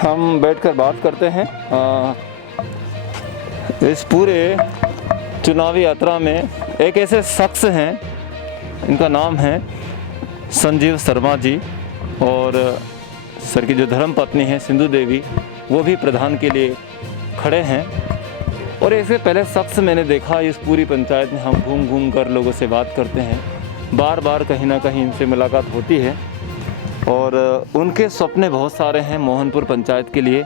हम बैठकर बात करते हैं इस पूरे चुनावी यात्रा में एक ऐसे शख्स हैं, इनका नाम है संजीव शर्मा जी, और सर की जो धर्म पत्नी है सिंधु देवी, वो भी प्रधान के लिए खड़े हैं। और ऐसे पहले शख्स मैंने देखा इस पूरी पंचायत में। हम घूम घूम कर लोगों से बात करते हैं, बार बार कहीं ना कहीं इनसे मुलाकात होती है और उनके सपने बहुत सारे हैं मोहनपुर पंचायत के लिए।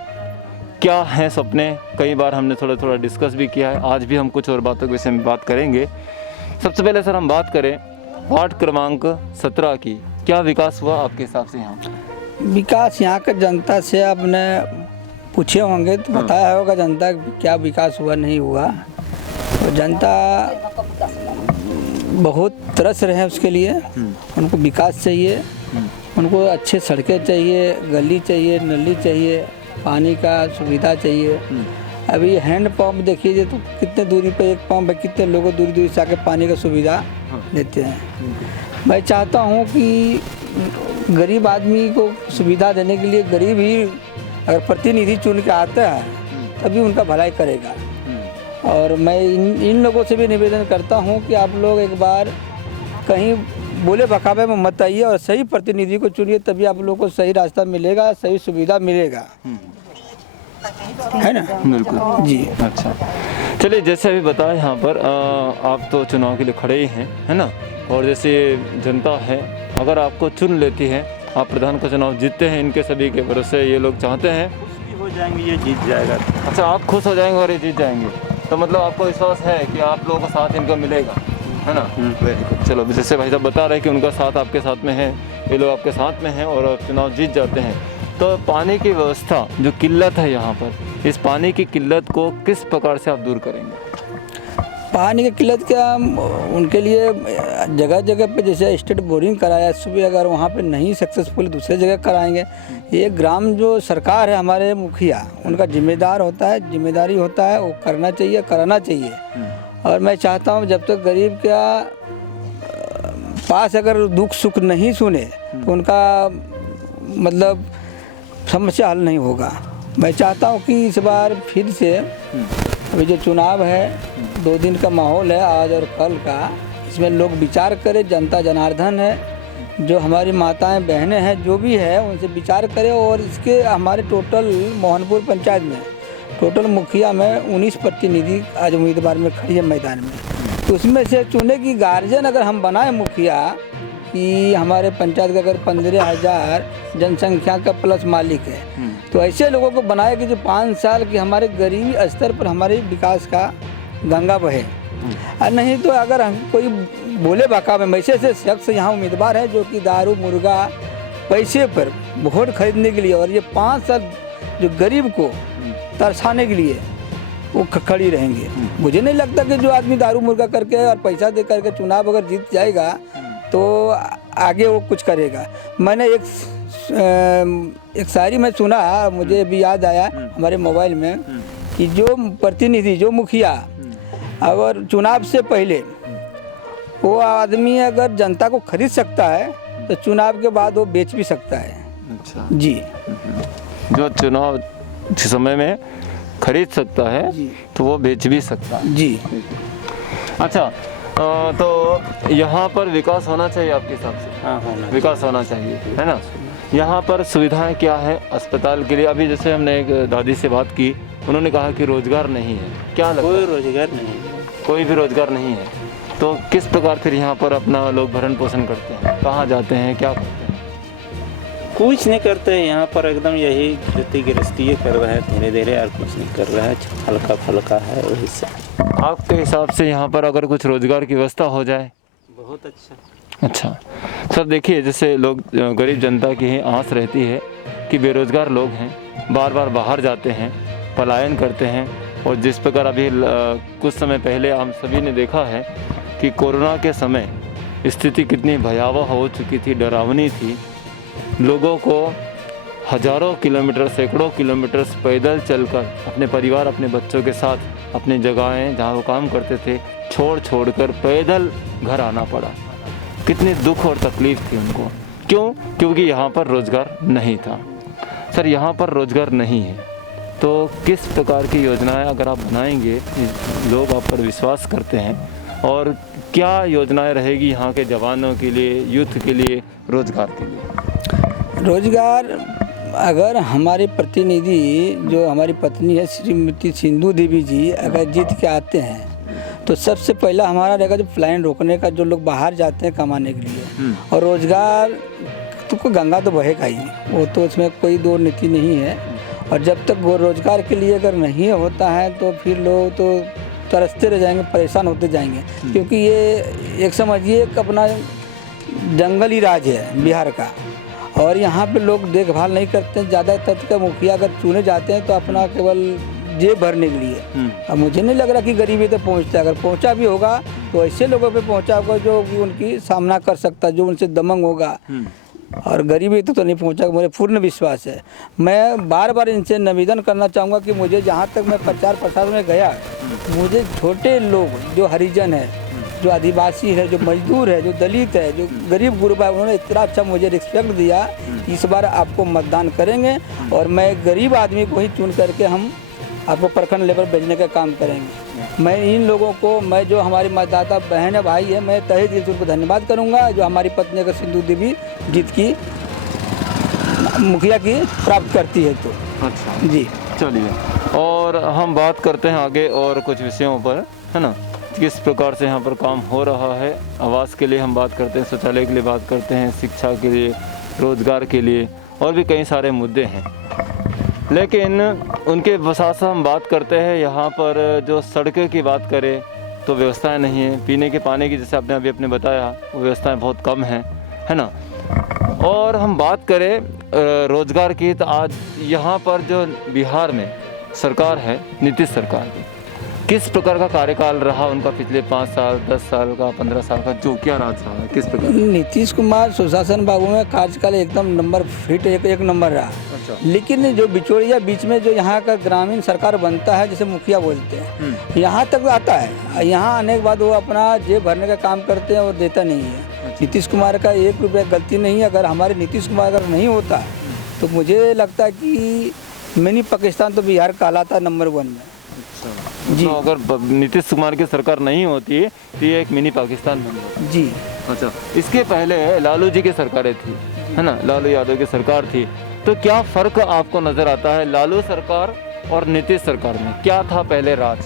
क्या हैं सपने, कई बार हमने थोड़ा थोड़ा डिस्कस भी किया है। आज भी हम कुछ और बातों के विषय में बात करेंगे। सबसे पहले सर हम बात करें वार्ड क्रमांक 17 की। क्या विकास हुआ आपके हिसाब से यहाँ? विकास यहाँ के जनता से आपने पूछे होंगे तो बताया होगा जनता क्या विकास हुआ नहीं हुआ। तो जनता बहुत तरस रहे हैं उसके लिए। उनको विकास चाहिए, उनको अच्छे सड़कें चाहिए, गली चाहिए, नली चाहिए, पानी का सुविधा चाहिए। अभी हैंड पंप देखिए तो कितने दूरी पे एक पंप है, कितने लोग दूरी दूरी से आके पानी का सुविधा लेते हैं। मैं चाहता हूँ कि गरीब आदमी को सुविधा देने के लिए गरीब ही अगर प्रतिनिधि चुन के आता है तभी उनका भलाई करेगा। और मैं इन लोगों से भी निवेदन करता हूँ कि आप लोग एक बार कहीं बोले बकावे में मत आइए और सही प्रतिनिधि को चुनिए, तभी आप लोग को सही रास्ता मिलेगा, सही सुविधा मिलेगा, है ना? बिल्कुल जी। अच्छा, चलिए जैसे अभी बताया यहाँ पर आप तो चुनाव के लिए खड़े ही हैं, है ना? और जैसे जनता है अगर आपको चुन लेती है, आप प्रधान का चुनाव जीतते हैं, इनके सभी के भरोसे ये लोग चाहते हैं हो जाएंगे, ये जीत जाएगा। अच्छा, आप खुश हो जाएंगे और ये जीत जाएंगे, तो मतलब आपको विश्वास है कि आप लोगों का साथ इनका मिलेगा, है ना? Very good. चलो, जैसे भाई साहब बता रहे हैं कि उनका साथ आपके साथ में है, ये लोग आपके साथ में हैं और चुनाव जीत जाते हैं। तो पानी की व्यवस्था जो किल्लत है यहाँ पर, इस पानी की किल्लत को किस प्रकार से आप दूर करेंगे? पानी की किल्लत क्या, उनके लिए जगह जगह पे जैसे स्टेट बोरिंग कराया, सुबह अगर वहाँ पे नहीं सक्सेसफुल दूसरे जगह कराएंगे। ये ग्राम जो सरकार है, हमारे मुखिया, उनका जिम्मेदार होता है, जिम्मेदारी होता है, वो करना चाहिए, कराना चाहिए। और मैं चाहता हूँ जब तक गरीब का पास अगर दुख सुख नहीं सुने तो उनका मतलब समस्या हल नहीं होगा। मैं चाहता हूँ कि इस बार फिर से अभी जो चुनाव है, 2 दिन का माहौल है आज और कल का, इसमें लोग विचार करें। जनता जनार्दन है, जो हमारी माताएं बहनें हैं जो भी है उनसे विचार करें। और इसके हमारे टोटल मोहनपुर पंचायत में टोटल मुखिया में 19 प्रतिनिधि आज उम्मीदवार में खड़ी है मैदान में। तो उसमें से चुने की गार्जियन अगर हम बनाए मुखिया कि हमारे पंचायत का अगर 15,000 जनसंख्या का प्लस मालिक है, तो ऐसे लोगों को बनाए कि जो 5 साल की हमारे गरीबी स्तर पर हमारे विकास का गंगा बहे। और नहीं तो अगर हम कोई बोले बकावे में, ऐसे शख्स यहाँ उम्मीदवार है जो कि दारू मुर्गा पैसे पर वोट खरीदने के लिए और ये 5 साल जो गरीब को तरसाने के लिए वो खड़ी रहेंगे। मुझे नहीं लगता कि जो आदमी दारू मुर्गा करके और पैसा दे करके चुनाव अगर जीत जाएगा तो आगे वो कुछ करेगा। मैंने एक शायरी में सुना, मुझे भी याद आया हमारे मोबाइल में, कि जो प्रतिनिधि, जो मुखिया अगर चुनाव से पहले वो आदमी अगर जनता को खरीद सकता है तो चुनाव के बाद वो बेच भी सकता है। अच्छा जी। जो चुनाव के समय में खरीद सकता है तो वो बेच भी सकता है। जी। अच्छा, तो यहाँ पर विकास होना चाहिए आपके हिसाब से? हाँ, होना विकास होना चाहिए, है ना? यहाँ पर सुविधाएं क्या है अस्पताल के लिए? अभी जैसे हमने एक दादी से बात की, उन्होंने कहा कि रोजगार नहीं है। क्या लगता है? कोई रोजगार नहीं है, कोई भी रोजगार नहीं है। तो किस प्रकार फिर यहाँ पर अपना लोग भरण पोषण करते हैं? कहाँ जाते हैं, क्या करते हैं? कुछ नहीं करते हैं यहाँ पर, एकदम यही खेती गृहस्थी कर रहा है धीरे धीरे, और कुछ नहीं कर रहा है, हल्का फल्का है वही से। आपके हिसाब से यहाँ पर अगर कुछ रोजगार की व्यवस्था हो जाए? बहुत अच्छा। अच्छा सर, देखिए जैसे लोग, गरीब जनता की ही आस रहती है कि बेरोजगार लोग हैं, बार बार बाहर जाते हैं, पलायन करते हैं। और जिस प्रकार अभी कुछ समय पहले हम सभी ने देखा है कि कोरोना के समय स्थिति कितनी भयावह हो चुकी थी, डरावनी थी। लोगों को हज़ारों किलोमीटर, सैकड़ों किलोमीटर पैदल चलकर अपने परिवार, अपने बच्चों के साथ अपनी जगहें जहाँ वो काम करते थे छोड़ कर पैदल घर आना पड़ा। कितनी दुख और तकलीफ़ थी उनको। क्यों? क्योंकि यहाँ पर रोज़गार नहीं था। सर यहाँ पर रोज़गार नहीं है, तो किस प्रकार की योजनाएं अगर आप बनाएंगे, लोग आप पर विश्वास करते हैं, और क्या योजनाएं रहेगी यहाँ के जवानों के लिए, यूथ के लिए, रोज़गार के लिए? रोजगार, अगर हमारे प्रतिनिधि जो हमारी पत्नी है श्रीमती सिंधु देवी जी अगर जीत के आते हैं तो सबसे पहला हमारा रहेगा जो फ्लाइन रोकने का, जो लोग बाहर जाते हैं कमाने के लिए, और रोजगार तो गंगा तो बहेगा ही, वो तो उसमें कोई दो नीति नहीं है। और जब तक वो रोजगार के लिए अगर नहीं होता है तो फिर लोग तो तरसते रह जाएंगे, परेशान होते जाएंगे, क्योंकि ये एक समझिए एक अपना जंगली राज है बिहार का, और यहाँ पे लोग देखभाल नहीं करते हैं। ज़्यादातर का मुखिया अगर चुने जाते हैं तो अपना केवल जेब भरने के लिए। अब मुझे नहीं लग रहा कि गरीबी तक पहुँचता है, अगर पहुँचा भी होगा तो ऐसे लोगों पे पहुँचा होगा जो कि उनकी सामना कर सकता है, जो उनसे दमंग होगा, और गरीबी तो नहीं पहुँचा, मुझे पूर्ण विश्वास है। मैं बार बार इनसे निवेदन करना चाहूँगा कि मुझे जहाँ तक मैं प्रचार प्रसार में गया, मुझे छोटे लोग जो हरिजन है, जो आदिवासी है, जो मजदूर है, जो दलित है, जो गरीब गुरबा है, उन्होंने इतना अच्छा मुझे रिस्पेक्ट दिया। इस बार आपको मतदान करेंगे और मैं गरीब आदमी को ही चुन करके हम आपको प्रखंड लेवल भेजने का काम करेंगे। मैं इन लोगों को, मैं जो हमारी मतदाता बहन है भाई है, मैं तहे दिल से उनको धन्यवाद करूंगा जो हमारी पत्नी अगर सिंधु देवी जीत की मुखिया की प्राप्त करती है तो। अच्छा जी चलिए, और हम बात करते हैं आगे और कुछ विषयों पर, है ना, किस प्रकार से यहाँ पर काम हो रहा है। आवास के लिए हम बात करते हैं, शौचालय के लिए बात करते हैं, शिक्षा के लिए, रोजगार के लिए, और भी कई सारे मुद्दे हैं। लेकिन उनके साथ हम बात करते हैं यहाँ पर जो सड़कों की बात करें तो व्यवस्थाएं नहीं है। पीने के पानी की, जैसे आपने अभी बताया, वो व्यवस्थाएं बहुत कम हैं, है ना। और हम बात करें रोजगार की, तो आज यहाँ पर जो बिहार में सरकार है, नीतीश सरकार, किस प्रकार का कार्यकाल रहा उनका पिछले 5 साल, 10 साल का, 15 साल का, जो क्या राज रहा है, किस प्रकार? नीतीश कुमार सुशासन बाबू में कार्यकाल एकदम नंबर फिट एक नंबर रहा। अच्छा। लेकिन जो बिचौलिया बीच में जो यहाँ का ग्रामीण सरकार बनता है, जैसे मुखिया बोलते हैं, यहाँ तक आता है, यहाँ आने के बाद वो अपना जेब भरने का काम करते हैं, वो देता नहीं है। नीतीश कुमार का 1 रुपया गलती नहीं है। अगर हमारे नीतीश कुमार अगर नहीं होता तो मुझे लगता है कि मिनी पाकिस्तान तो बिहार कहलाता नंबर 1 में। जी, तो अगर नीतीश कुमार की सरकार नहीं होती तो ये एक मिनी पाकिस्तान बन जाता। जी अच्छा, इसके पहले लालू जी की सरकारें थी, है ना, लालू यादव की सरकार थी, तो क्या फ़र्क आपको नज़र आता है लालू सरकार और नीतीश सरकार में? क्या था पहले राज?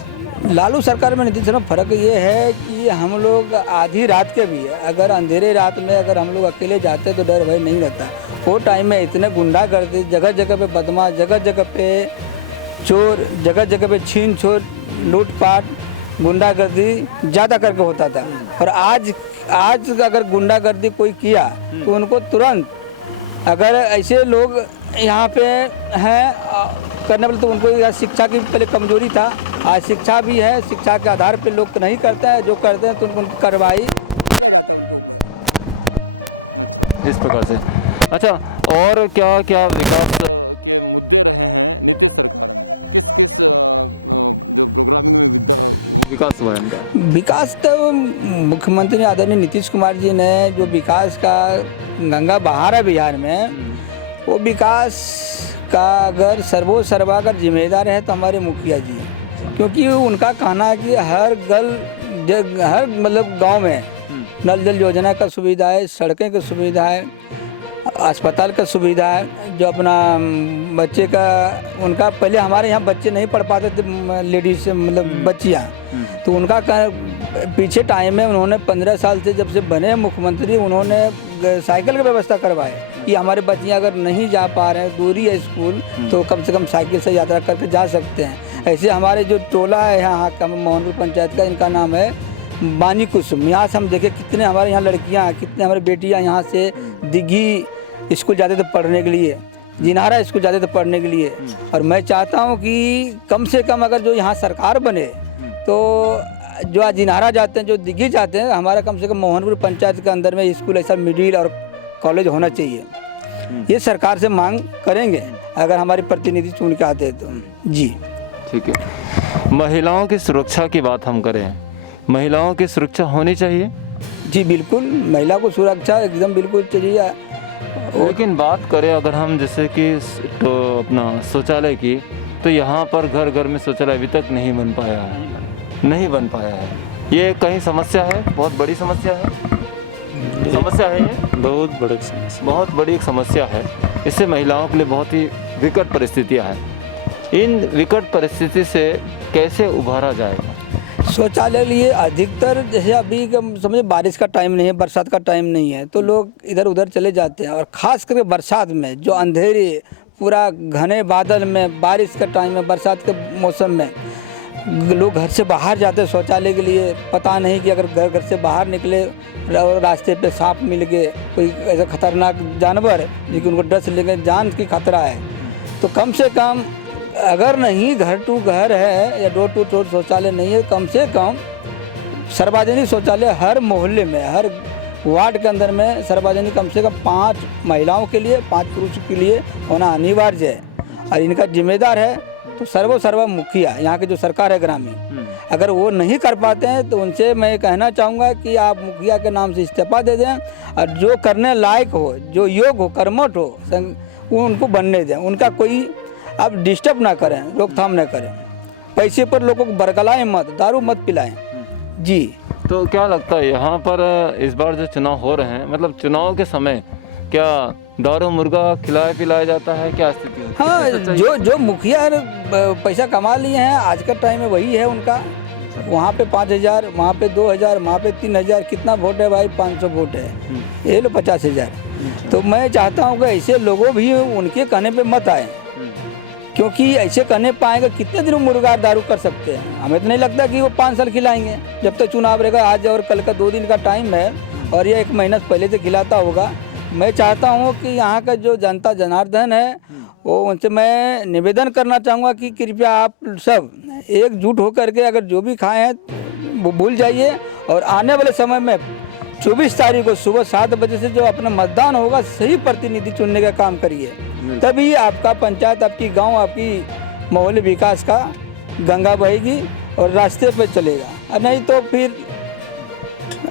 लालू सरकार में नीतीश सरकार फर्क ये है कि हम लोग आधी रात के भी, अगर अंधेरे रात में अगर हम लोग अकेले जाते तो डर भय नहीं रहता। वो टाइम में इतने गुंडागर्दी, जगह जगह पे बदमाश, जगह जगह पे चोर, जगह जगह पे छीन छोर, लूटपाट, गुंडागर्दी ज़्यादा करके होता था। और आज अगर गुंडागर्दी कोई किया तो उनको तुरंत, अगर ऐसे लोग यहाँ पे हैं करने वाले, तो उनको यहाँ शिक्षा की पहले कमजोरी था, आज शिक्षा भी है, शिक्षा के आधार पे लोग नहीं करते हैं, जो करते हैं तो उनको कार्रवाई इस प्रकार से। अच्छा, और क्या क्या विकास हुआ है इनका? विकास तो मुख्यमंत्री आदरणीय नीतीश कुमार जी ने जो विकास का गंगा बहा है बिहार में, वो विकास का अगर सर्वा अगर जिम्मेदार है तो हमारे मुखिया जी हैं, क्योंकि उनका कहना है कि हर मतलब गांव में नल जल योजना का सुविधा है, सड़कें की सुविधा है, अस्पताल का सुविधा है। जो अपना बच्चे का, उनका पहले हमारे यहाँ बच्चे नहीं पढ़ पाते थे, लेडीज मतलब बच्चियाँ, तो उनका पीछे टाइम में उन्होंने 15 साल से जब से बने मुख्यमंत्री, उन्होंने साइकिल की व्यवस्था करवाई कि हमारे बच्चियाँ अगर नहीं जा पा रहे हैं, दूरी है स्कूल, तो कम से कम साइकिल से यात्रा करके जा सकते हैं। ऐसे हमारे जो टोला है यहाँ का, मोहनपुर पंचायत का, इनका नाम है बानी कुसुम। यहाँ से हम देखें कितने हमारे यहाँ लड़कियाँ, कितने हमारी बेटियाँ यहाँ से दिघी स्कूल जाते थे पढ़ने के लिए, जिनारा स्कूल जाते थे पढ़ने के लिए। और मैं चाहता हूँ कि कम से कम अगर जो यहाँ सरकार बने तो जो आज जिनारा जाते हैं, जो दिघी जाते हैं, हमारा कम से कम मोहनपुर पंचायत के अंदर में स्कूल ऐसा मिडिल और कॉलेज होना चाहिए। ये सरकार से मांग करेंगे अगर हमारे प्रतिनिधि चुन के आते हैं तो। जी ठीक है। महिलाओं की सुरक्षा की बात हम करें, महिलाओं की सुरक्षा होनी चाहिए? जी बिल्कुल, महिला को सुरक्षा एकदम बिल्कुल चाहिए। लेकिन बात करें अगर हम जैसे कि तो अपना शौचालय की, तो यहाँ पर घर घर में शौचालय अभी तक नहीं बन पाया है, नहीं बन पाया है। ये कहीं समस्या है, बहुत बड़ी समस्या है, समस्या है ये बहुत बड़ी समस्या। बहुत बड़ी एक समस्या है। इससे महिलाओं के लिए बहुत ही विकट परिस्थितियाँ हैं। इन विकट परिस्थिति से कैसे उभारा जाएगा? शौचालय लिए अधिकतर जैसे अभी समझे बारिश का टाइम नहीं है, बरसात का टाइम नहीं है, तो लोग इधर उधर चले जाते हैं। और ख़ास करके बरसात में जो अंधेरे पूरा घने बादल में, बारिश का टाइम में, बरसात के मौसम में लोग घर से बाहर जाते हैं शौचालय के लिए। पता नहीं कि अगर घर से बाहर निकले और रास्ते पे सांप मिल गए, कोई ऐसा खतरनाक जानवर लेकिन उनको डस लेंगे, जान की खतरा है, तो कम से कम अगर नहीं घर टू घर है या डोर टू डोर शौचालय नहीं है, कम से कम सार्वजनिक शौचालय हर मोहल्ले में, हर वार्ड के अंदर में सार्वजनिक कम से कम 5 महिलाओं के लिए, 5 पुरुषों के लिए होना अनिवार्य है। और इनका जिम्मेदार है तो सर्व मुखिया, यहाँ की जो सरकार है ग्रामीण, अगर वो नहीं कर पाते हैं तो उनसे मैं कहना चाहूँगा कि आप मुखिया के नाम से इस्तीफा दे दें और जो करने लायक हो, जो योग्य हो, कर्मठ हो, वो उनको बनने दें। उनका कोई आप डिस्टर्ब ना करें, रोकथाम ना करें, पैसे पर लोगों को बरगलाएं मत, दारू मत पिलाएं। जी, तो क्या लगता है यहाँ पर इस बार जो चुनाव हो रहे हैं, मतलब चुनाव के समय क्या दारू मुर्गा खिलाया पिलाया जाता है, क्या स्थिति होती है? हाँ, जो मुखिया पैसा कमा लिए हैं आज का टाइम में वही है उनका। वहाँ पे 5,000, वहाँ पे 2,000, वहाँ पे 3,000, कितना वोट है भाई? 500 वोट है, ये लो 50,000। तो मैं चाहता हूँ कि ऐसे लोगों भी उनके कहने पे मत आए, क्योंकि ऐसे कहने पाएंगे कितने दिन मुर्गा दारू कर सकते हैं। हमें तो नहीं लगता कि वो 5 साल खिलाएंगे जब तक चुनाव रहेगा। आज और कल का 2 दिन का टाइम है और ये 1 महीना पहले से खिलाता होगा। मैं चाहता हूँ कि यहाँ का जो जनता जनार्दन है वो उनसे मैं निवेदन करना चाहूँगा कि कृपया आप सब एकजुट होकर के अगर जो भी खाए हैं वो भूल जाइए और आने वाले समय में 24 तारीख को सुबह 7 बजे से जो अपना मतदान होगा सही प्रतिनिधि चुनने का काम करिए, तभी आपका पंचायत, आपकी गांव, आपकी मोहल्ले विकास का गंगा बहेगी और रास्ते पे चलेगा। और नहीं तो फिर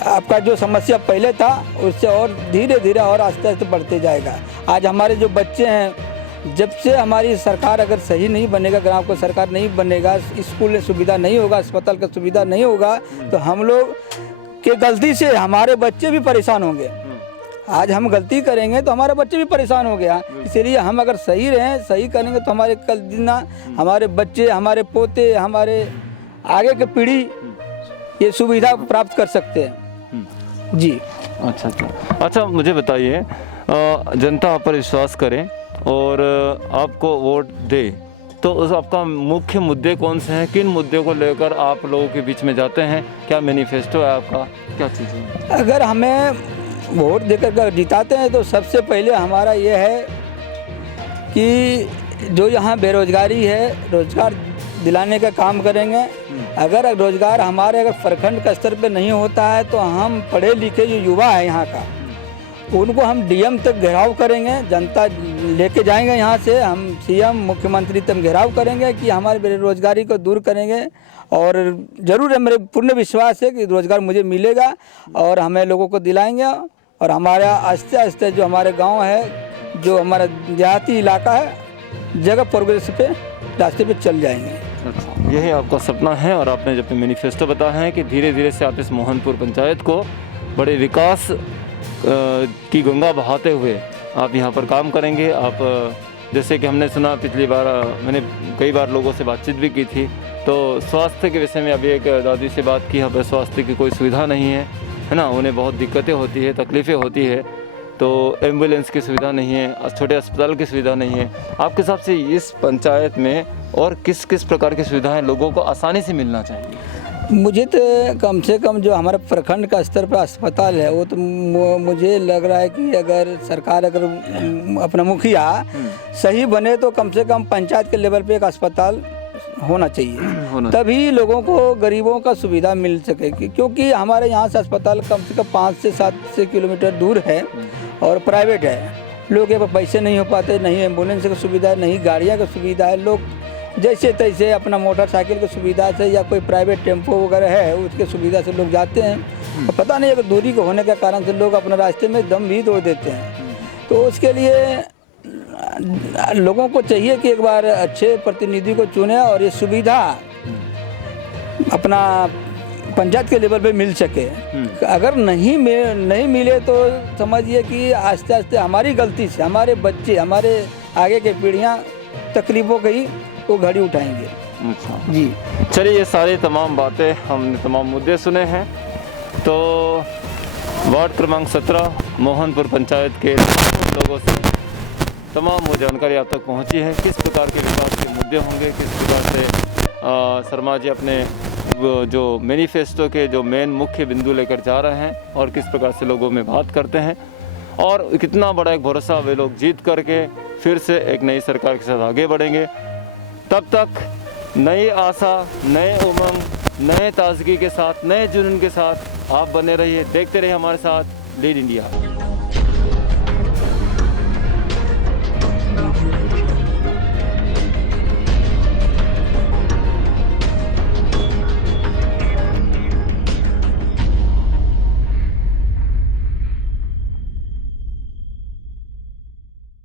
आपका जो समस्या पहले था उससे और धीरे धीरे और आस्ते आस्ते बढ़ते जाएगा। आज हमारे जो बच्चे हैं, जब से हमारी सरकार अगर सही नहीं बनेगा, ग्राम को सरकार नहीं बनेगा, स्कूल में सुविधा नहीं होगा, अस्पताल का सुविधा नहीं होगा, तो हम लोग के गलती से हमारे बच्चे भी परेशान होंगे। आज हम गलती करेंगे तो हमारे बच्चे भी परेशान हो गया। इसीलिए हम अगर सही रहें, सही करेंगे तो हमारे कल दिन हमारे बच्चे, हमारे पोते, हमारे आगे की पीढ़ी ये सुविधा प्राप्त कर सकते हैं। जी, अच्छा, मुझे बताइए, जनता आप पर विश्वास करें और आपको वोट दे, तो उस आपका मुख्य मुद्दे कौन से हैं? किन मुद्दे को लेकर आप लोगों के बीच में जाते हैं? क्या मैनिफेस्टो है आपका, क्या चीज़ है? अगर हमें वोट देकर जिताते हैं तो सबसे पहले हमारा ये है कि जो यहाँ बेरोजगारी है, रोजगार दिलाने का काम करेंगे। अगर रोजगार हमारे अगर प्रखंड का स्तर पे नहीं होता है तो हम पढ़े लिखे जो युवा है यहाँ का, उनको हम डीएम तक घेराव करेंगे, जनता लेके जाएंगे यहाँ से, हम सीएम मुख्यमंत्री तक घेराव करेंगे कि हमारे बेरोजगारी को दूर करेंगे। और ज़रूर है, मेरे पूर्ण विश्वास है कि रोज़गार मुझे मिलेगा और हमें लोगों को दिलाएंगे और हमारा आस्ते आस्ते जो हमारे गांव है, जो हमारा देहाती इलाका है, जगह प्रोग्रेस पे रास्ते पे चल जाएंगे। अच्छा, यही आपका सपना है और आपने जब मैनिफेस्टो बताया है कि धीरे धीरे से आप इस मोहनपुर पंचायत को बड़े विकास की गंगा बहाते हुए आप यहाँ पर काम करेंगे। आप जैसे कि हमने सुना, पिछली बार मैंने कई बार लोगों से बातचीत भी की थी, तो स्वास्थ्य के विषय में अभी एक दादी से बात की, यहाँ पर स्वास्थ्य की कोई सुविधा नहीं है ना, उन्हें बहुत दिक्कतें होती है, तकलीफ़ें होती है, तो एम्बुलेंस की सुविधा नहीं है, छोटे अस्पताल की सुविधा नहीं है। आपके हिसाब से इस पंचायत में और किस किस प्रकार की सुविधाएं लोगों को आसानी से मिलना चाहिए? मुझे तो कम से कम जो हमारे प्रखंड का स्तर पर अस्पताल है वो तो मुझे लग रहा है कि अगर सरकार अगर अपना मुखिया सही बने तो कम से कम पंचायत के लेवल पे एक अस्पताल होना चाहिए, तभी लोगों को, गरीबों का सुविधा मिल सकेगी। क्योंकि हमारे यहाँ से अस्पताल कम से कम 5 से 7 किलोमीटर दूर है और प्राइवेट है। लोग के पास पैसे नहीं हो पाते, नहीं एम्बुलेंस की सुविधा है, नहीं गाड़ियाँ की सुविधा है। लोग जैसे तैसे अपना मोटरसाइकिल की सुविधा से या कोई प्राइवेट टेम्पो वगैरह है उसके सुविधा से लोग जाते हैं। और पता नहीं अगर दूरी के होने के कारण से लोग अपने रास्ते में दम भी तोड़ देते हैं। तो उसके लिए लोगों को चाहिए कि एक बार अच्छे प्रतिनिधि को चुने और ये सुविधा अपना पंचायत के लेवल पे मिल सके। अगर नहीं मिले तो समझिए कि आस्ते आस्ते हमारी गलती से हमारे बच्चे, हमारे आगे के पीढ़ियां तकलीफों की वो घड़ी उठाएंगे। अच्छा जी, चलिए, ये सारी तमाम बातें हमने तमाम मुद्दे सुने हैं। तो वार्ड क्रमांक 17 मोहनपुर पंचायत के लोगों से तमाम वो जानकारी आप तक पहुंची है, किस प्रकार के विकास के मुद्दे होंगे, किस प्रकार से शर्मा जी अपने जो मैनिफेस्टो के जो मेन मुख्य बिंदु लेकर जा रहे हैं और किस प्रकार से लोगों में बात करते हैं और कितना बड़ा एक भरोसा वे लोग जीत करके फिर से एक नई सरकार के साथ आगे बढ़ेंगे। तब तक नई आशा, नए उमंग, नए ताजगी के साथ, नए जुनून के साथ आप बने रहिए, देखते रहिए हमारे साथ लीड इंडिया।